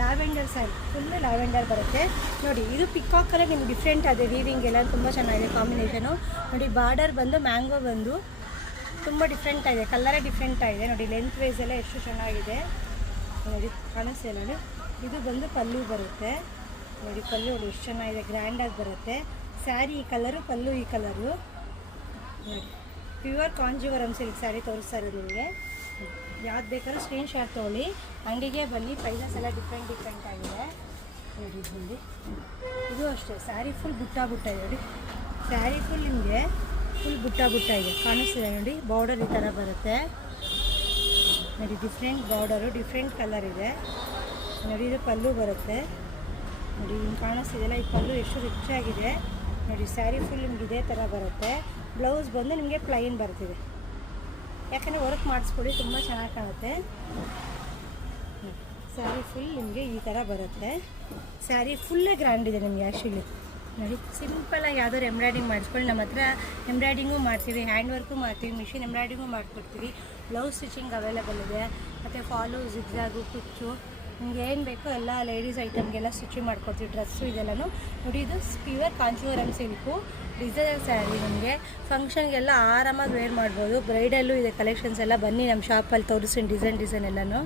Lavender sari, full lavender ಬರುತ್ತೆ ನೋಡಿ. ಇದು ಪಿಕಾಕಲ್ಲೇ ನಿಮ್ಗೆ ಡಿಫ್ರೆಂಟ್ ಇದೆ, ವೀವಿಂಗ್ ಎಲ್ಲ ತುಂಬ ಚೆನ್ನಾಗಿದೆ ಕಾಂಬಿನೇಷನು ನೋಡಿ. ಬಾರ್ಡರ್ ಬಂದು ಮ್ಯಾಂಗೋ ಬಂದು ತುಂಬ ಡಿಫ್ರೆಂಟ್ ಆಗಿದೆ, ಕಲರೇ ಡಿಫ್ರೆಂಟ್ ಆಗಿದೆ ನೋಡಿ. ಲೆಂತ್ ವೈಸ್ ಎಲ್ಲ ಎಷ್ಟು ಚೆನ್ನಾಗಿದೆ ನೋಡಿ, ಕಾಣಿಸ್ತೆ ನೋಡಿ. ಇದು ಬಂದು ಪಲ್ಲು ಬರುತ್ತೆ ನೋಡಿ, ಪಲ್ಲು ನೋಡಿ ಎಷ್ಟು ಚೆನ್ನಾಗಿದೆ, ಗ್ರ್ಯಾಂಡಾಗಿ ಬರುತ್ತೆ. ಸ್ಯಾರಿ ಈ ಕಲರು, ಪಲ್ಲು ಈ ಕಲರು ನೋಡಿ. ಪ್ಯೂರ್ ಕಾಂಜೀವರಂ ಸಿಲ್ಕ್ ಸ್ಯಾರಿ ತೋರಿಸ್ತಾ ಇರೋದು ನಿಮಗೆ. ಯಾವ್ದು ಬೇಕಾದ್ರೂ ಸ್ಕ್ರೀನ್ ಶಾಟ್ ತೊಗೊಳ್ಳಿ, ಅಂಗಡಿಗೆ ಬನ್ನಿ. ಪ್ರೈಸಸ್ ಎಲ್ಲ ಡಿಫ್ರೆಂಟ್ ಆಗಿದೆ ನೋಡಿ. ಬಂದು ಇದು ಅಷ್ಟೇ, ಸ್ಯಾರಿ ಫುಲ್ ಬುಟ್ಟ ಇದೆ ನೋಡಿ. ಸ್ಯಾರಿ ಫುಲ್ ನಿಮಗೆ ಫುಲ್ ಬುಟ್ಟ ಇದೆ, ಕಾಣಿಸ್ತಿದೆ ನೋಡಿ. ಬಾರ್ಡರ್ ಈ ಥರ ಬರುತ್ತೆ ನೋಡಿ, ಡಿಫ್ರೆಂಟ್ ಬಾರ್ಡರು, ಡಿಫ್ರೆಂಟ್ ಕಲರ್ ಇದೆ ನೋಡಿ. ಇದು ಪಲ್ಲು ಬರುತ್ತೆ ನೋಡಿ, ಹಿಂಗೆ ಕಾಣಿಸ್ತಿದೆಯಲ್ಲ, ಈ ಪಲ್ಲು ಎಷ್ಟು ರಿಚ್ ಆಗಿದೆ ನೋಡಿ. ಸ್ಯಾರಿ ಫುಲ್ ನಿಮ್ಗೆ ಇದೇ ಥರ ಬರುತ್ತೆ. ಬ್ಲೌಸ್ ಬಂದು ನಿಮಗೆ ಪ್ಲೈನ್ ಬರ್ತಿದೆ, ಯಾಕಂದರೆ ವರ್ಕ್ ಮಾಡಿಸ್ಕೊಳ್ಳಿ, ತುಂಬ ಚೆನ್ನಾಗಿ ಕಾಣುತ್ತೆ. ಸ್ಯಾರಿ ಫುಲ್ ನಿಮಗೆ ಈ ಥರ ಬರುತ್ತೆ. ಸ್ಯಾರಿ ಫುಲ್ಲೇ ಗ್ರ್ಯಾಂಡ್ ಇದೆ ನಿಮಗೆ ಆ್ಯಕ್ಚುಲಿ ನೋಡಿ. ಸಿಂಪಲಾಗಿ ಯಾವ್ದಾದ್ರು ಎಂಬ್ರಾಯ್ಡಿಂಗ್ ಮಾಡಿಸ್ಕೊಳ್ಳಿ, ನಮ್ಮ ಹತ್ರ ಎಂಬ್ರಾಯ್ಡಿಂಗು ಮಾಡ್ತೀವಿ, ಹ್ಯಾಂಡ್ ವರ್ಕು ಮಾಡ್ತೀವಿ, ಮಿಷಿನ್ ಎಂಬ್ರಾಯ್ಡಿಂಗು ಮಾಡಿಕೊಡ್ತೀವಿ. ಬ್ಲೌಸ್ ಸ್ಟಿಚಿಂಗ್ ಅವೈಲೇಬಲ್ ಇದೆ, ಮತ್ತು ಫಾಲು, ಜಿಗ್ಜಾಗು, ಕುಚ್ಚು, ನಿಮ್ಗೆ ಏನು ಬೇಕೋ ಎಲ್ಲ ಲೇಡೀಸ್ ಐಟಮ್ಗೆಲ್ಲ ಸ್ಟಿಚಿಂಗ್ ಮಾಡ್ಕೊಡ್ತೀವಿ. ಡ್ರೆಸ್ಸು ಇದೆಲ್ಲನೂ ನೋಡಿ. ಇದು pure Kanjeevaram silk designer sari, ನಿಮಗೆ ಫಂಕ್ಷನ್ಗೆಲ್ಲ ಆರಾಮಾಗಿ ವೇರ್ ಮಾಡ್ಬೋದು. ಬ್ರೈಡಲ್ಲೂ ಇದೆ ಕಲೆಕ್ಷನ್ಸ್ ಎಲ್ಲ, ಬನ್ನಿ ನಮ್ಮ ಶಾಪಲ್ಲಿ ತೋರಿಸ್ತೀನಿ ಡಿಸೈನ್ ಎಲ್ಲನೂ.